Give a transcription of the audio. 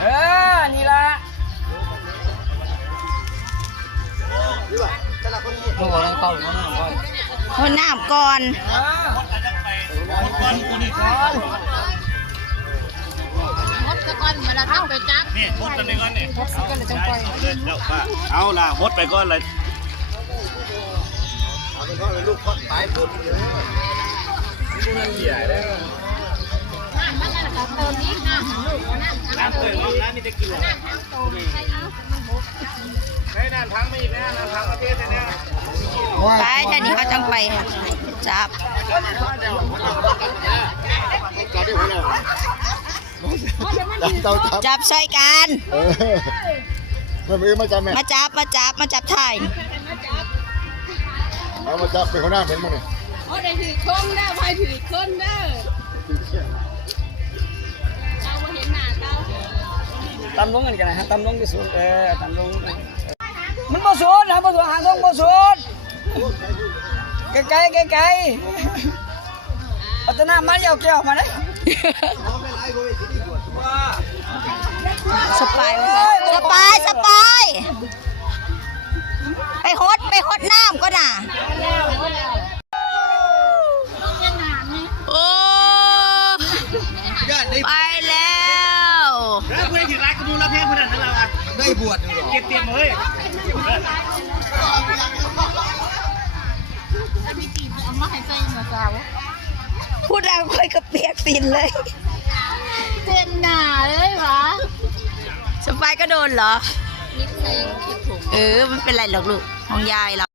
เออ นี่ละคนน้ำก่อนเออมดตะก้อนมาล้งไปจักนี่มดตะก้อนนี่ยมดตก้อนเลยจังไปเอาล่ะมดไปก้อนเลยเอาไปก้อนเลยลูกก้อนตายพุ่นยู่นี่มันใหญ่เลย น้ำน้ำเกินน้ำนี่จะกินเหรอทั้งโตใส่เอามันบกให้น้ำทั้งไม่อีกนะน้ำทั้งประเทศเลยนะไปท่านี้เขาจังไปจับเจ้าจับจับซอยกันเออมันมีมาจับแม่มาจับมาจับมาจับถ่ายเอามาจับเป็นหัวหน้าเป็นมั้งเนี่ยโอ้ได้ถือคงได้พายถือคนเด้ ตำลงกันกันนะฮะตำลงที่สุดเออตำลงมันบ่สุดนะบ่สุดหางทงบ่สุดไกลไกลไกลไกลเอาแตหน้ามาเกี่ยวเกี่ยวมาเลยสปายสปายสปายไปฮดไปฮดน้ำก็น่ะโอ้ไปแล้ว แล้วเพื่อนถือร้านกระมูลแล้วเพื่อนขนาดนั้นเราอะได้บวชอยู่หรอเก็บเตรียมเฮ้ยเอามาให้ใส่มาสาวพูดดังค่อยกระเปียกสินเลยเป็นหน้าเลยวะสปายก็โดนเหรอนิดใส่คิดถุงเออ มันเป็นไรหรอกลูก ของยายเรา